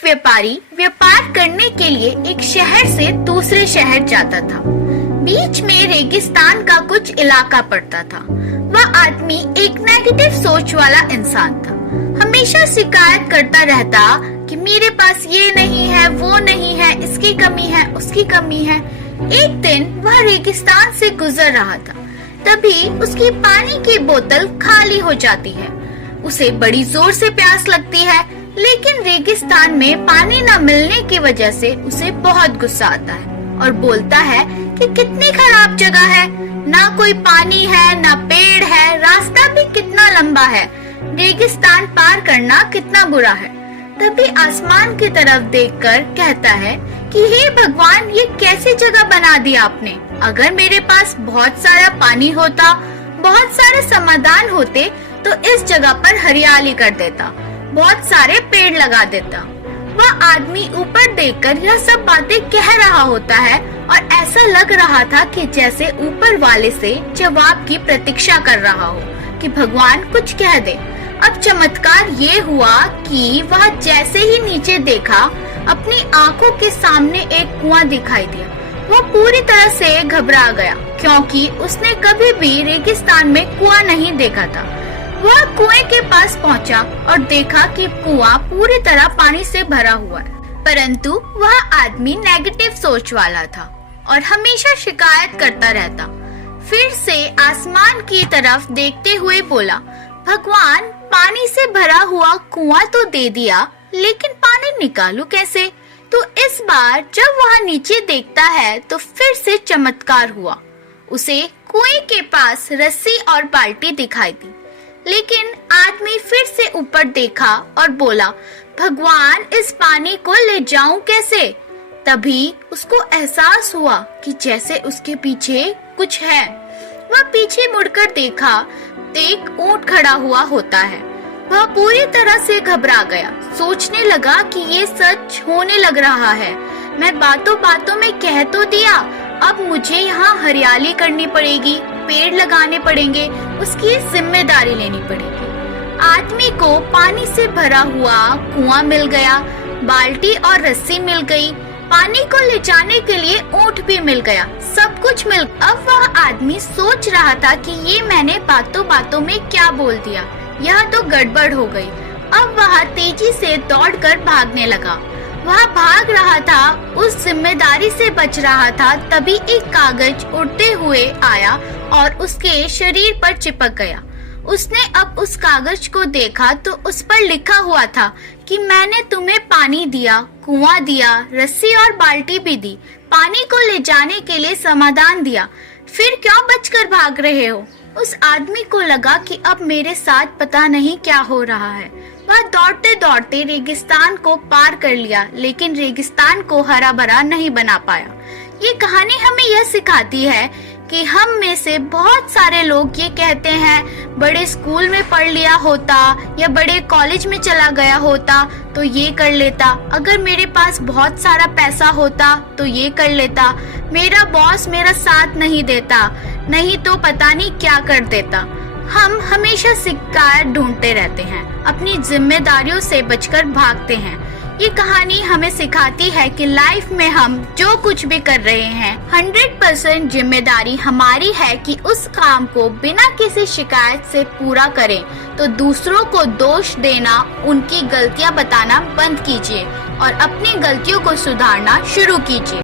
व्यापारी व्यापार करने के लिए एक शहर से दूसरे शहर जाता था। बीच में रेगिस्तान का कुछ इलाका पड़ता था। वह आदमी एक नेगेटिव सोच वाला इंसान था। हमेशा शिकायत करता रहता कि मेरे पास ये नहीं है, वो नहीं है, इसकी कमी है, उसकी कमी है। एक दिन वह रेगिस्तान से गुजर रहा था, तभी उसकी पानी की बोतल खाली हो जाती है। उसे बड़ी जोर से प्यास लगती है, लेकिन रेगिस्तान में पानी न मिलने की वजह से उसे बहुत गुस्सा आता है और बोलता है कि कितनी खराब जगह है, ना कोई पानी है, ना पेड़ है, रास्ता भी कितना लंबा है, रेगिस्तान पार करना कितना बुरा है। तभी आसमान की तरफ देखकर कहता है कि हे भगवान, ये कैसी जगह बना दी आपने। अगर मेरे पास बहुत सारा पानी होता, बहुत सारे समाधान होते तो इस जगह पर हरियाली कर देता, बहुत सारे पेड़ लगा देता। वह आदमी ऊपर देखकर यह सब बातें कह रहा होता है और ऐसा लग रहा था कि जैसे ऊपर वाले से जवाब की प्रतीक्षा कर रहा हो कि भगवान कुछ कह दे। अब चमत्कार ये हुआ कि वह जैसे ही नीचे देखा, अपनी आंखों के सामने एक कुआं दिखाई दिया। वो पूरी तरह से घबरा गया, क्योंकि उसने कभी भी रेगिस्तान में कुआं नहीं देखा था। वह कुएं के पास पहुंचा और देखा कि कुआं पूरी तरह पानी से भरा हुआ है, परंतु वह आदमी नेगेटिव सोच वाला था और हमेशा शिकायत करता रहता। फिर से आसमान की तरफ देखते हुए बोला, भगवान, पानी से भरा हुआ कुआं तो दे दिया, लेकिन पानी निकालूं कैसे? तो इस बार जब वह नीचे देखता है तो फिर से चमत्कार हुआ। उसे कुएं के पास रस्सी और बाल्टी दिखाई दी, लेकिन आदमी फिर से ऊपर देखा और बोला, भगवान, इस पानी को ले जाऊं कैसे? तभी उसको एहसास हुआ कि जैसे उसके पीछे कुछ है। वह पीछे मुड़कर देखा तो एक ऊंट खड़ा हुआ होता है। वह पूरी तरह से घबरा गया, सोचने लगा कि ये सच होने लग रहा है। मैं बातों बातों में कह तो दिया, अब मुझे यहाँ हरियाली करनी पड़ेगी, पेड़ लगाने पड़ेंगे, उसकी जिम्मेदारी लेनी पड़ेगी। आदमी को पानी से भरा हुआ कुआं मिल गया, बाल्टी और रस्सी मिल गई, पानी को ले जाने के लिए ऊंट भी मिल गया, सब कुछ मिल। अब वह आदमी सोच रहा था कि ये मैंने बातों बातों में क्या बोल दिया, यह तो गड़बड़ हो गई। अब वह तेजी से दौड़कर भागने लगा। वह भाग रहा था, उस जिम्मेदारी से बच रहा था, तभी एक कागज उड़ते हुए आया और उसके शरीर पर चिपक गया। उसने अब उस कागज को देखा तो उस पर लिखा हुआ था कि मैंने तुम्हें पानी दिया, कुआं दिया, रस्सी और बाल्टी भी दी, पानी को ले जाने के लिए समाधान दिया, फिर क्यों बचकर भाग रहे हो? उस आदमी को लगा कि अब मेरे साथ पता नहीं क्या हो रहा है। वह दौड़ते दौड़ते रेगिस्तान को पार कर लिया, लेकिन रेगिस्तान को हरा भरा नहीं बना पाया। ये कहानी हमें यह सिखाती है कि हम में से बहुत सारे लोग ये कहते हैं, बड़े स्कूल में पढ़ लिया होता या बड़े कॉलेज में चला गया होता तो ये कर लेता, अगर मेरे पास बहुत सारा पैसा होता तो ये कर लेता, मेरा बॉस मेरा साथ नहीं देता, नहीं तो पता नहीं क्या कर देता। हम हमेशा शिकायत ढूंढते रहते हैं, अपनी जिम्मेदारियों से बचकर भागते हैं। ये कहानी हमें सिखाती है कि लाइफ में हम जो कुछ भी कर रहे हैं 100% जिम्मेदारी हमारी है कि उस काम को बिना किसी शिकायत से पूरा करें। तो दूसरों को दोष देना, उनकी गलतियां बताना बंद कीजिए और अपनी गलतियों को सुधारना शुरू कीजिए।